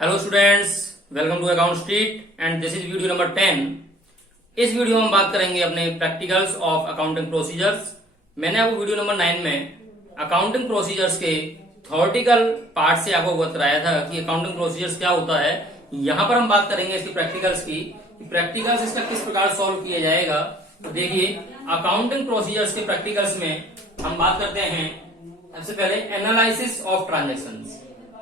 Hello students, welcome to account street and this is video number 10। इस video में हम बात करेंगे अपने प्रैक्टिकल्स ऑफ अकाउंटिंग प्रोसीजर्स। मैंने आपको वीडियो नंबर 9 में अकाउंटिंग प्रोसीजर्स के थ्योरेटिकल पार्ट से आपको बताया था कि अकाउंटिंग प्रोसीजर्स क्या होता है। यहाँ पर हम बात करेंगे इसकी प्रैक्टिकल्स की, प्रैक्टिकल्स इसका किस प्रकार सॉल्व किया जाएगा। तो देखिए, अकाउंटिंग प्रोसीजर्स के प्रैक्टिकल्स में हम बात करते हैं सबसे पहले एनालिसिस ऑफ ट्रांजेक्शंस।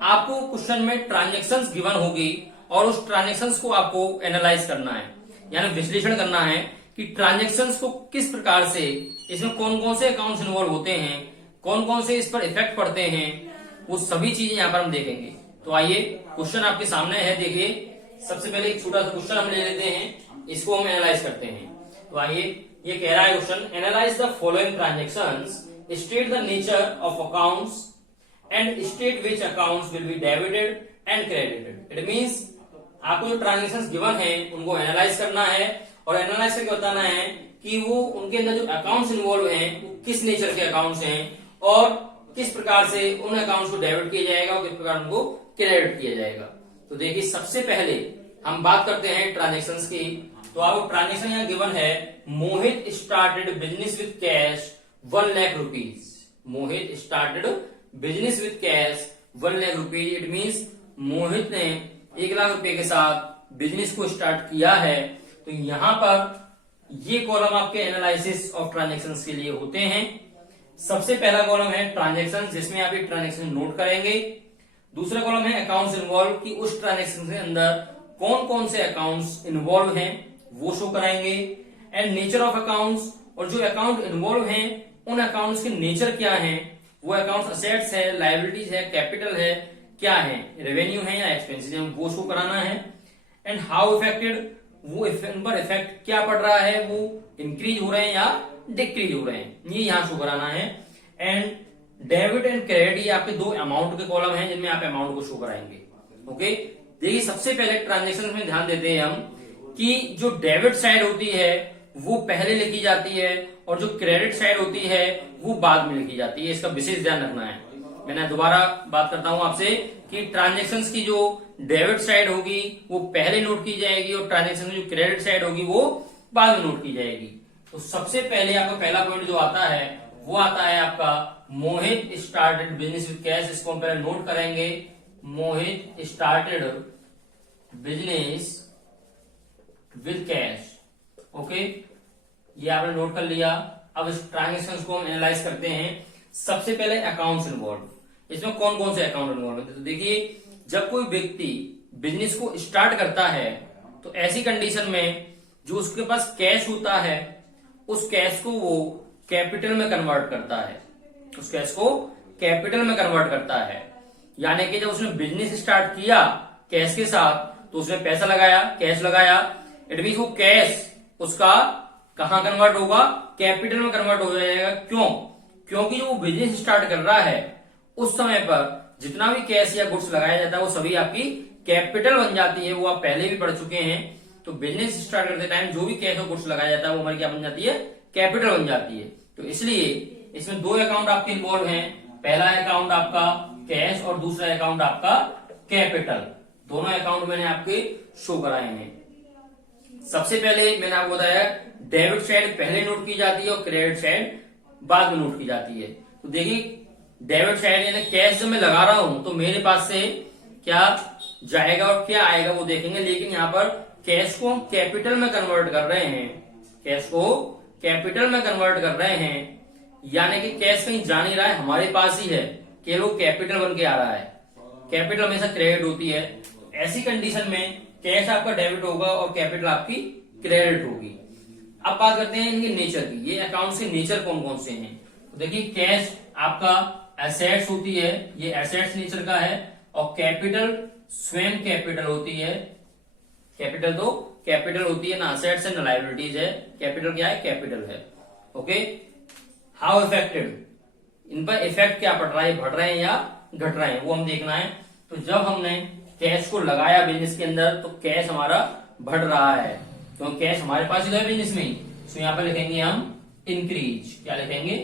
आपको क्वेश्चन में ट्रांजेक्शंस गिवन होगी और उस ट्रांजेक्शंस को आपको एनालाइज करना है, यानी विश्लेषण करना है कि ट्रांजेक्शंस को किस प्रकार से, इसमें कौन कौन से अकाउंट्स इन्वॉल्व होते हैं, कौन कौन से इस पर इफेक्ट पड़ते हैं, वो सभी चीजें यहाँ पर हम देखेंगे। तो आइए, क्वेश्चन आपके सामने है। देखिए, सबसे पहले एक छोटा सा क्वेश्चन हम ले लेते हैं, इसको हम एनालाइज करते हैं। तो आइए, ये कह रहा है question, analyse the following transactions, state the nature of accounts and state which accounts will be debited and credited. It means आपको जो ट्रांजेक्शंस गिवन है उनको एनालाइज करना है और एनालाइज करके बताना है कि वो उनके अंदर जो अकाउंट्स इन्वॉल्व हैं वो किस नेचर के अकाउंट्स हैं और किस प्रकार से उन अकाउंट्स को डेबिट किया जाएगा और किस प्रकार उनको क्रेडिट किया जाएगा। तो देखिए, सबसे पहले हम बात करते हैं ट्रांजेक्शंस की। तो आपको ट्रांजेक्शन यहाँ गिवन है, Mohit started business with cash 1 lakh rupees. Mohit started business with cash 1 lakh rupees. It means Mohit ने 1 लाख रुपए के साथ बिजनेस को स्टार्ट किया है। तो यहां पर ये कॉलम आपके एनालिसिस ऑफ ट्रांजेक्शंस के लिए होते हैं। सबसे पहला कॉलम है ट्रांजेक्शंस, जिसमें आप ये ट्रांजेक्शन नोट करेंगे। दूसरा कॉलम है अकाउंट्स इन्वॉल्व, कि उस ट्रांजेक्शन के अंदर कौन कौन से अकाउंट्स इन्वॉल्व हैं वो शो कराएंगे। एंड नेचर ऑफ अकाउंट्स, और जो अकाउंट इन्वॉल्व हैं उन अकाउंट्स के नेचर क्या है, वो अकाउंट्स असेट्स है, लायबिलिटीज है, कैपिटल है, क्या है, रेवेन्यू है या एक्सपेंसेस है, वो शो कराना है। एंड हाउ इफेक्टेड, वो उन पर इफेक्ट क्या पड़ रहा है, वो इंक्रीज हो रहे हैं या डिक्रीज हो रहे हैं, ये यहां शो कराना है। एंड डेबिट एंड क्रेडिट, ये आपके दो अमाउंट के कॉलम हैं जिनमें आप अमाउंट को शो कराएंगे। ओके, देखिए, सबसे पहले ट्रांजेक्शन में ध्यान देते हैं हम कि जो डेबिट साइड होती है वो पहले लिखी जाती है और जो क्रेडिट साइड होती है वो बाद में लिखी जाती है। इसका विशेष ध्यान रखना है। मैंने दोबारा बात करता हूं आपसे कि ट्रांजैक्शंस की जो डेबिट साइड होगी वो पहले नोट की जाएगी और ट्रांजैक्शन की जो क्रेडिट साइड होगी वो बाद में नोट की जाएगी। तो सबसे पहले आपका पहला पॉइंट जो आता है वो आता है आपका Mohit started business with cash. इसको हम पहले नोट करेंगे, Mohit started business with cash. Okay, ये आपने नोट कर लिया। अब इस ट्रांजेक्शंस को हम एनालाइज करते हैं। सबसे पहले अकाउंट्स इन्वॉल्व, इसमें कौन कौन से अकाउंट इन्वॉल्व होते हैं। तो देखिए, जब कोई व्यक्ति बिजनेस को स्टार्ट करता है तो ऐसी कंडीशन में जो उसके पास कैश होता है उस कैश को वो कैपिटल में कन्वर्ट करता है, उस कैश को कैपिटल में कन्वर्ट करता है। यानी कि जब उसने बिजनेस स्टार्ट किया कैश के साथ तो उसने पैसा लगाया, कैश लगाया। इट मीन वो कैश उसका कहां कन्वर्ट होगा, कैपिटल में कन्वर्ट हो जाएगा। क्यों? क्योंकि जो वो बिजनेस स्टार्ट कर रहा है उस समय पर जितना भी कैश या गुड्स लगाया जाता है वो सभी आपकी कैपिटल बन जाती है। वो आप पहले भी पढ़ चुके हैं। तो बिजनेस स्टार्ट करते टाइम जो भी कैश और गुड्स लगाया जाता है वो हमारी क्या बन जाती है, कैपिटल बन जाती है। तो इसलिए इसमें दो अकाउंट आपके इन्वॉल्व हैं। पहला अकाउंट आपका कैश और दूसरा अकाउंट आपका कैपिटल। दोनों अकाउंट मैंने आपके शो कराए हैं। सबसे पहले मैंने आपको बताया डेबिट साइड पहले नोट की जाती है और क्रेडिट साइड बाद में नोट की जाती है। तो देखिए, डेबिट साइड यानी कैश जब मैं लगा रहा हूं तो मेरे पास से क्या जाएगा और क्या आएगा वो देखेंगे। लेकिन यहाँ पर कैश को हम कैपिटल में कन्वर्ट कर रहे हैं, कैश को कैपिटल में कन्वर्ट कर रहे हैं, यानी कि कैश कहीं जा नहीं रहा है, हमारे पास ही है, केवल वो कैपिटल बन के आ रहा है। कैपिटल हमेशा क्रेडिट होती है। ऐसी कंडीशन में कैश आपका डेबिट होगा और कैपिटल आपकी क्रेडिट होगी। अब बात करते हैं इनके नेचर की। ये अकाउंट्स के नेचर कौन कौन से हैं। तो देखिए, कैश आपका एसेट्स होती है, ये एसेट्स नेचर का है। और कैपिटल स्वयं कैपिटल होती है। कैपिटल तो कैपिटल होती है, ना एसेट्स है ना लायबिलिटीज है। कैपिटल क्या है, कैपिटल है। ओके, हाउ इफेक्टेड, इन पर इफेक्ट क्या पड़ रहा है, बढ़ रहे हैं या घट रहे हैं वो हम देखना है। तो जब हमने कैश को लगाया बिजनेस के अंदर तो कैश हमारा बढ़ रहा है, तो कैश हमारे पास ही तो है बिजनेस में ही। तो यहाँ पर लिखेंगे हम इंक्रीज। क्या लिखेंगे,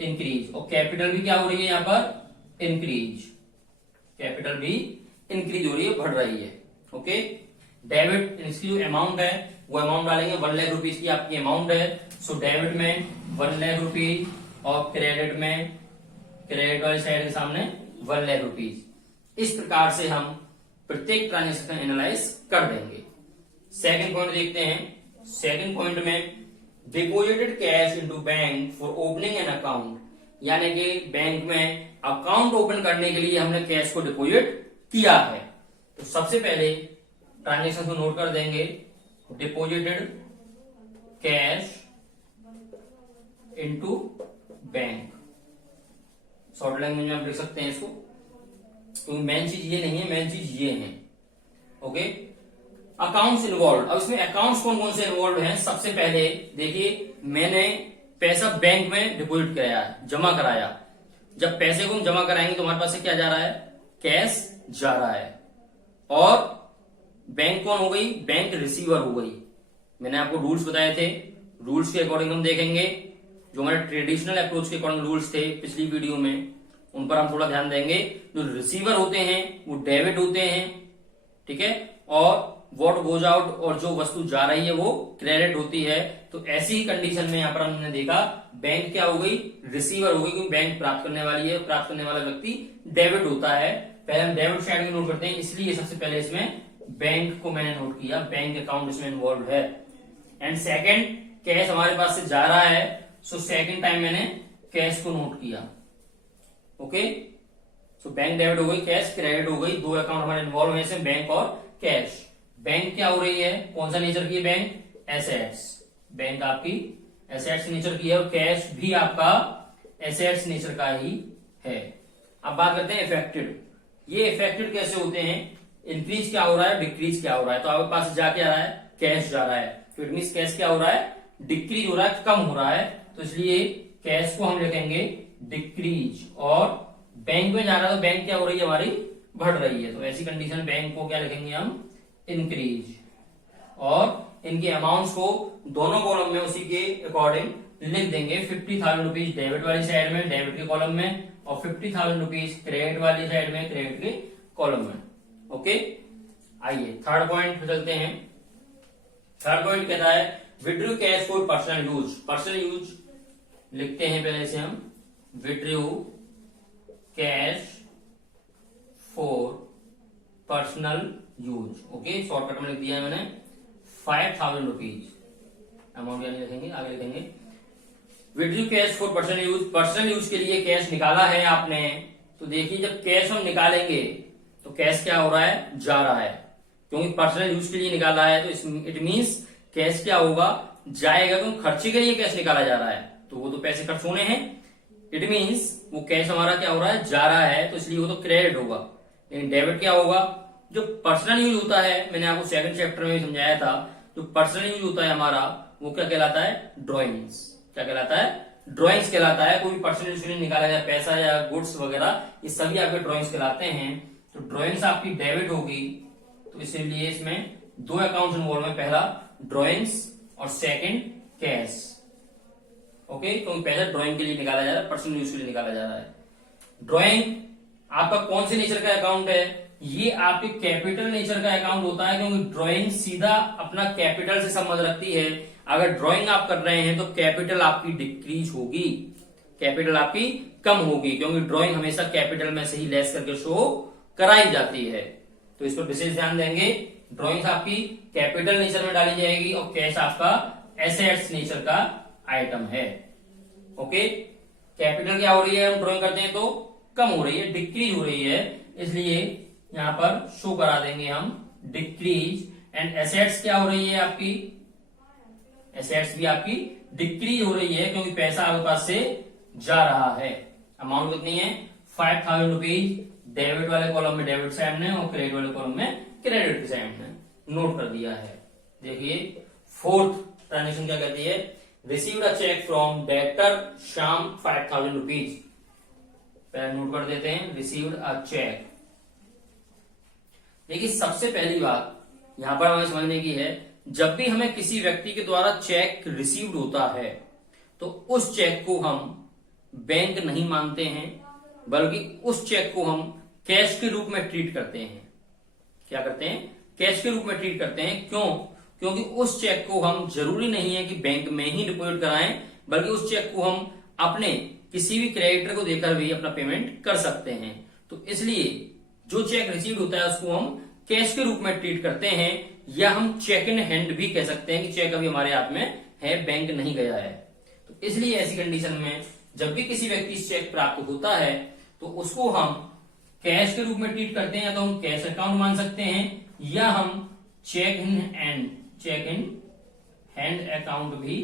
इंक्रीज। और कैपिटल भी क्या हो रही है यहाँ पर, इंक्रीज। कैपिटल भी इंक्रीज हो रही है, बढ़ रही है। ओके, डेबिट इसकी जो अमाउंट है वो अमाउंट डालेंगे, 1 लाख रुपीज की आपकी अमाउंट है। सो डेबिट में 1 लाख रुपीज और क्रेडिट में, क्रेडिट वाली साइड के सामने 1 लाख रुपीज। इस प्रकार से हम प्रत्येक ट्रांजेक्शन एनालाइज कर देंगे। सेकंड पॉइंट देखते हैं। सेकंड पॉइंट में deposited cash into bank for opening an account, यानी कि बैंक में अकाउंट ओपन करने के लिए हमने कैश को डिपोजिट किया है। तो सबसे पहले ट्रांजेक्शन को नोट कर देंगे, deposited cash into bank. Short language में आप लिख सकते हैं इसको, क्योंकि मेन चीज ये नहीं है, मेन चीज ये है। Okay, accounts involve. अब इसमें अकाउंट्स कौन कौन से इन्वॉल्व हैं? सबसे पहले देखिए, मैंने पैसा बैंक में डिपॉजिट कराया, जमा कराया। जब पैसे को हम जमा कराएंगे तो हमारे पास से क्या जा रहा है? कैश जा रहा है। और बैंक कौन हो गई? बैंक रिसीवर हो गई। मैंने आपको रूल्स बताए थे, रूल्स के अकॉर्डिंग हम देखेंगे। जो हमारे ट्रेडिशनल अप्रोच के अकॉर्डिंग रूल्स थे पिछली वीडियो में, उन पर हम थोड़ा ध्यान देंगे। जो रिसीवर होते हैं वो डेबिट होते हैं, ठीक है, और व्हाट गोज आउट, और जो वस्तु जा रही है वो क्रेडिट होती है। तो ऐसी ही कंडीशन में यहाँ पर हमने देखा बैंक क्या हो गई? रिसीवर हो गई, क्योंकि बैंक प्राप्त करने वाली है, प्राप्त करने वाला व्यक्ति डेबिट होता है। पहले हम डेबिट साइड में नोट करते हैं, इसलिए सबसे पहले इसमें बैंक को मैंने नोट किया, बैंक अकाउंट इसमें इन्वॉल्व है। एंड सेकेंड, कैश हमारे पास से जा रहा है, सो सेकेंड टाइम मैंने कैश को नोट किया। ओके, सो बैंक डेबिट हो गई, कैश क्रेडिट हो गई। दो अकाउंट हमारे इन्वॉल्व है इसमें, बैंक और कैश। बैंक क्या हो रही है? कौन सा नेचर की है बैंक? एसेट्स। बैंक आपकी एसेट्स नेचर की है, और कैश भी आपका एसेट्स नेचर का ही है। अब बात करते हैं इफेक्टेड। ये इफेक्टेड कैसे होते हैं? इंक्रीज क्या हो रहा है, डिक्रीज क्या हो रहा है? तो आपके पास जा क्या रहा है? कैश जा रहा है। तो इट मींस कैश क्या हो रहा है? डिक्रीज हो रहा है, कम हो रहा है। तो इसलिए कैश को हम लिखेंगे डिक्रीज। और बैंक में जा रहा है तो बैंक क्या हो रही है? हमारी बढ़ रही है। तो ऐसी कंडीशन बैंक को क्या लिखेंगे हम? इंक्रीज। और इनके अमाउंट्स को दोनों कॉलम में उसी के अकॉर्डिंग लिख देंगे। 50,000 रुपीज डेबिट वाली साइड में, डेबिट के कॉलम में, और 50,000 रुपीज क्रेडिट वाली साइड में, क्रेडिट के कॉलम में। ओके, आइए थर्ड पॉइंट पे चलते हैं। थर्ड पॉइंट कहता है withdrew cash for personal use. Personal use लिखते हैं पहले से हम, withdrew cash for personal use. Okay, shortcut में लिख दिया है मैंने 5,000 रुपीज। अमाउंट यानी लिखेंगे, आगे लिखेंगे withdrew cash for personal use. Personal use के लिए कैश निकाला है आपने, तो देखिए जब कैश हम निकालेंगे तो कैश क्या हो रहा है? जा रहा है, क्योंकि पर्सनल यूज के लिए निकाला है। तो इट मींस कैश क्या होगा? जाएगा, क्योंकि खर्चे के लिए कैश निकाला जा रहा है, तो वो तो पैसे खर्च होने हैं। इट मींस वो कैश हमारा क्या हो रहा है? जा रहा है, तो इसलिए वो तो क्रेडिट होगा। लेकिन डेबिट क्या होगा? जो पर्सनल यूज होता है, मैंने आपको सेकंड चैप्टर में समझाया था, जो पर्सनल यूज होता है हमारा वो क्या कहलाता है? ड्रॉइंग्स। क्या कहलाता है? ड्रॉइंग्स कहलाता है। कोई पर्सनल यूज के लिए निकाला जाए पैसा या गुड्स वगैरह, ये सभी आपके ड्रॉइंग्स कहलाते हैं। तो ड्रॉइंग्स आपकी डेबिट होगी, तो इसीलिए इसमें दो अकाउंट इन्वॉल्व है, पहला ड्रॉइंग्स और सेकंड कैश। ओके, क्योंकि पैसा ड्रॉइंग के लिए निकाला जा रहा है, पर्सनल यूज के लिए निकाला जा रहा है। ड्रॉइंग आपका कौन से नेचर का अकाउंट है? ये आपके कैपिटल नेचर का अकाउंट होता है, क्योंकि ड्राइंग सीधा अपना कैपिटल से संबंध रखती है। अगर ड्राइंग आप कर रहे हैं तो कैपिटल आपकी डिक्रीज होगी, कैपिटल आपकी कम होगी, क्योंकि ड्राइंग हमेशा कैपिटल में से ही लेस करके शो कराई जाती है। तो इस पर विशेष ध्यान देंगे। ड्राइंग आपकी कैपिटल नेचर में डाली जाएगी, और कैश आपका एसेट्स नेचर का आइटम है। ओके, कैपिटल क्या हो रही है? हम ड्राइंग करते हैं तो कम हो रही है, डिक्रीज हो रही है, इसलिए यहां पर शो करा देंगे हम डिक्रीज। एंड एसेट्स क्या हो रही है आपकी? एसेट्स भी आपकी डिक्रीज हो रही है, क्योंकि पैसा आपके पास से जा रहा है। अमाउंट कितनी है? 5,000 रुपीज। डेबिट वाले कॉलम में डेबिट साइड में, और क्रेडिट वाले कॉलम में क्रेडिट की साइड में नोट कर दिया है। देखिए फोर्थ ट्रांजेक्शन क्या कहती है? Received a cheque from debtor Shyam 5,000 rupees. पहले नोट कर देते हैं, रिसीव्ड अ चेक। देखिए सबसे पहली बात यहां पर हमें समझने की है, जब भी हमें किसी व्यक्ति के द्वारा चेक रिसीव्ड होता है तो उस चेक को हम बैंक नहीं मानते हैं, बल्कि उस चेक को हम कैश के रूप में ट्रीट करते हैं। क्या करते हैं, कैश के रूप में ट्रीट करते हैं। क्यों? क्योंकि उस चेक को हम जरूरी नहीं है कि बैंक में ही डिपॉजिट कराएं, बल्कि उस चेक को हम अपने किसी भी क्रेडिटर को देकर भी अपना पेमेंट कर सकते हैं। तो इसलिए जो चेक रिसीव होता है उसको हम कैश के रूप में ट्रीट करते हैं, या हम चेक इन हैंड भी कह सकते हैं कि चेक अभी हमारे हाथ में है, बैंक नहीं गया है। तो इसलिए ऐसी कंडीशन में जब भी किसी व्यक्ति से चेक प्राप्त होता है तो उसको हम कैश के रूप में ट्रीट करते हैं, या तो हम कैश अकाउंट मान सकते हैं, या हम चेक इन हैंड अकाउंट भी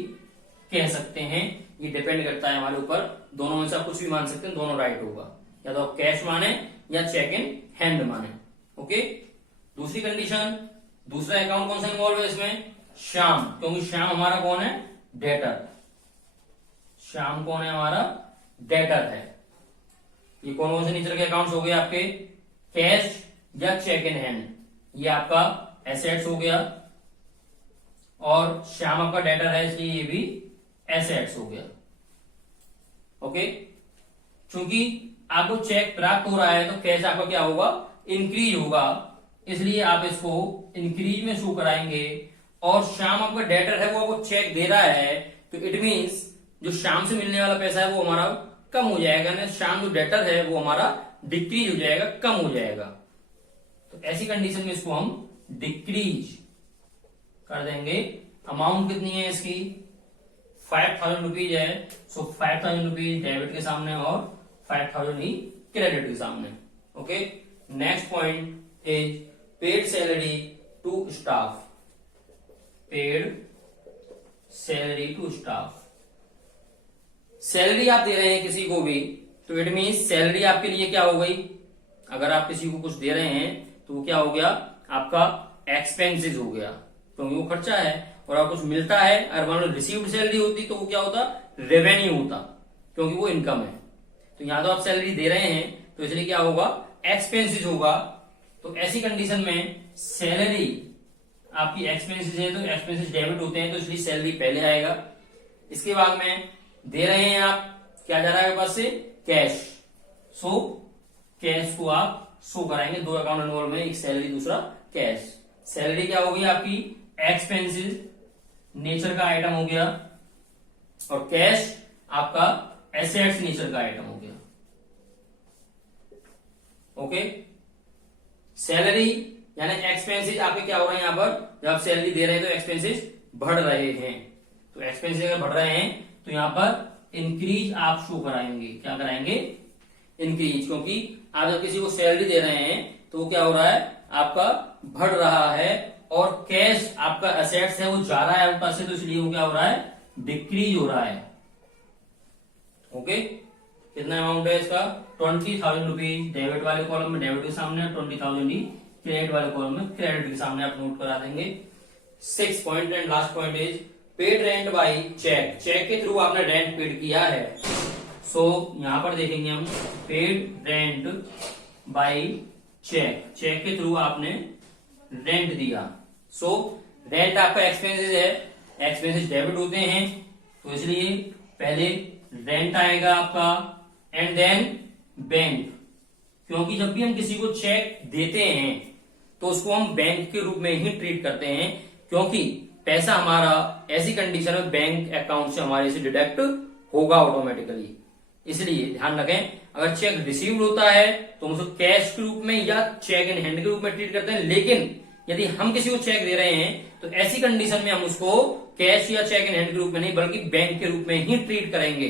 कह सकते हैं। ये डिपेंड करता है हमारे ऊपर, दोनों में से आप कुछ भी मान सकते हैं, दोनों राइट होगा, या तो आप कैश माने या चेक इन हैंड माने। ओके, दूसरी कंडीशन, दूसरा अकाउंट कौन सा इन्वॉल्व है इसमें, श्याम, क्योंकि श्याम हमारा कौन है, डेटर। श्याम कौन है, हमारा डेटर है। ये कौन से नेचर के अकाउंट्स हो गए आपके, कैश या चेक इन हैंड, ये आपका एसेट्स हो गया, और श्याम आपका डेटर है इसलिए ये भी एसेट्स हो गया। ओके, चूंकि आपको चेक प्राप्त हो रहा है तो कैश आपका क्या होगा, इंक्रीज होगा, इसलिए आप इसको इंक्रीज में शो कराएंगे। और श्याम आपका डेटर है, वो आपको चेक दे रहा है, तो इट मीन्स जो श्याम से मिलने वाला पैसा है वो हमारा कम हो जाएगा ना, श्याम जो डेटर है वो हमारा डिक्रीज हो जाएगा, कम हो जाएगा। तो ऐसी कंडीशन में इसको हम डिक्रीज कर देंगे। अमाउंट कितनी है इसकी, 5000 रुपीज है, सो 5000 रुपीज डेबिट के सामने और 5000 ही क्रेडिट के सामने। Okay, next point is paid salary to staff. Paid salary to staff, salary आप दे रहे हैं किसी को भी, तो इट मीन सैलरी आपके लिए क्या हो गई, अगर आप किसी को कुछ दे रहे हैं तो वो क्या हो गया, आपका एक्सपेंसेस हो गया, क्योंकि वो खर्चा है। और अगर कुछ मिलता है, अगर मान लो रिसीव्ड सैलरी होती तो वो क्या होता, रेवेन्यू होता, क्योंकि वो इनकम है। तो यहां तो आप सैलरी दे रहे हैं तो इसलिए क्या होगा, एक्सपेंसेस होगा। तो ऐसी कंडीशन में सैलरी आपकी एक्सपेंसेस है, तो एक्सपेंसेस डेबिट होते हैं, तो इसलिए सैलरी पहले आएगा। इसके बाद में दे रहे हैं आप, क्या जा रहा है पास से, कैश, सो कैश को आप शो कराएंगे। दो अकाउंट इन्वॉल्व में, एक सैलरी दूसरा कैश। सैलरी क्या होगी आपकी, एक्सपेंसेस नेचर का आइटम हो गया, और कैश आपका एसेट्स नेचर का आइटम हो गया। ओके, सैलरी यानी एक्सपेंसेस आपके क्या हो रहे हैं, यहां पर जब आप सैलरी दे रहे हैं तो एक्सपेंसेस बढ़ रहे हैं, तो एक्सपेंसेस अगर बढ़ रहे हैं तो यहां पर इंक्रीज आप शो कराएंगे। क्या कराएंगे, इंक्रीज, क्योंकि आप जब किसी को सैलरी दे रहे हैं तो वो क्या हो रहा है, आपका बढ़ रहा है, और कैश आपका एसेट्स है वो जा रहा है आपके पास से, तो इसलिए वो क्या हो रहा है, डिक्रीज हो रहा है। ओके, कितना अमाउंट है इसका, 20,000 रुपीज डेबिट वाले कॉलम में डेबिट के सामने, 20,000 ही क्रेडिट वाले कॉलम में क्रेडिट के सामने आप नोट करा देंगे। 6 point and last point is paid rent by cheque. Cheque के थ्रू आपने रेंट पेड किया है, सो यहां पर देखेंगे हम paid rent by cheque, cheque के थ्रू आपने रेंट दिया। सो रेंट आपका एक्सपेंसेस है, एक्सपेंसेस डेबिट होते हैं, तो इसलिए पहले रेंट आएगा आपका एंड देन बैंक, क्योंकि जब भी हम किसी को चेक देते हैं तो उसको हम बैंक के रूप में ही ट्रीट करते हैं, क्योंकि पैसा हमारा ऐसी कंडीशन में बैंक अकाउंट से हमारे से डिडक्ट होगा ऑटोमेटिकली। इसलिए ध्यान रखें, अगर चेक रिसीव्ड होता है तो हम उसको कैश के रूप में या चेक इन हैंड के रूप में ट्रीट करते हैं, लेकिन यदि हम किसी को चेक दे रहे हैं तो ऐसी कंडीशन में हम उसको कैश या चेक इन हैंड के रूप में नहीं बल्कि बैंक के रूप में ही ट्रीट करेंगे,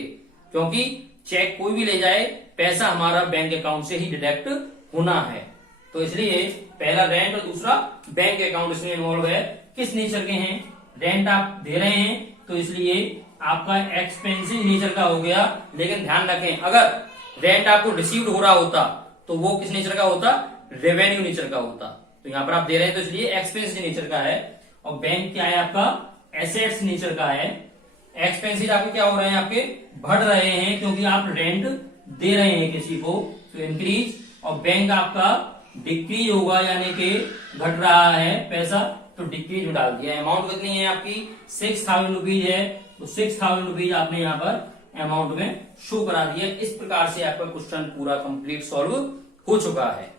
क्योंकि चेक कोई भी ले जाए पैसा हमारा बैंक अकाउंट से ही डिडक्ट होना है। तो इसलिए पहला रेंट और दूसरा बैंक अकाउंट इसमें इन्वॉल्व है। किस नेचर के हैं, रेंट आप दे रहे हैं तो इसलिए आपका एक्सपेंसिव नेचर का हो गया, लेकिन ध्यान रखें अगर रेंट आपको रिसीव्ड हो रहा होता तो वो किस नेचर का होता, रेवेन्यू नेचर का होता। तो यहां पर आप दे रहे हैं तो इसलिए एक्सपेंसिव नेचर का है, और बैंक क्या है आपका, एसेट्स नेचर का है। एक्सपेंसिव आपके क्या हो रहे हैं, आपके बढ़ रहे हैं क्योंकि आप रेंट दे रहे हैं किसी को, तो इंक्रीज, और बैंक आपका डिक्रीज होगा यानी कि घट रहा है पैसा, तो डिक्रीज में डाल दिया। अमाउंट कितनी है आपकी, 6,000 रुपीज है, तो 6,000 रुपीज आपने यहाँ पर अमाउंट में शो करा दिया। इस प्रकार से आपका क्वेश्चन पूरा कंप्लीट सॉल्व हो चुका है।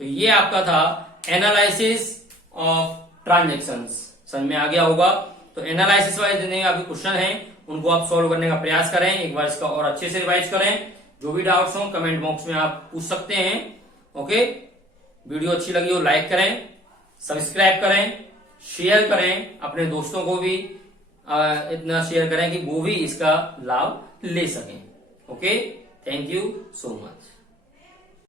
तो ये आपका था एनालिसिस ऑफ ट्रांजेक्शंस। समझ में आ गया होगा। तो एनालिसिस वाले जितने आपके क्वेश्चन हैं उनको आप सॉल्व करने का प्रयास करें, एक बार इसका और अच्छे से रिवाइज करें। जो भी डाउट्स हो कमेंट बॉक्स में आप पूछ सकते हैं। ओके, वीडियो अच्छी लगी हो लाइक करें, सब्सक्राइब करें, शेयर करें, अपने दोस्तों को भी इतना शेयर करें कि वो भी इसका लाभ ले सकें। Okay, thank you so much.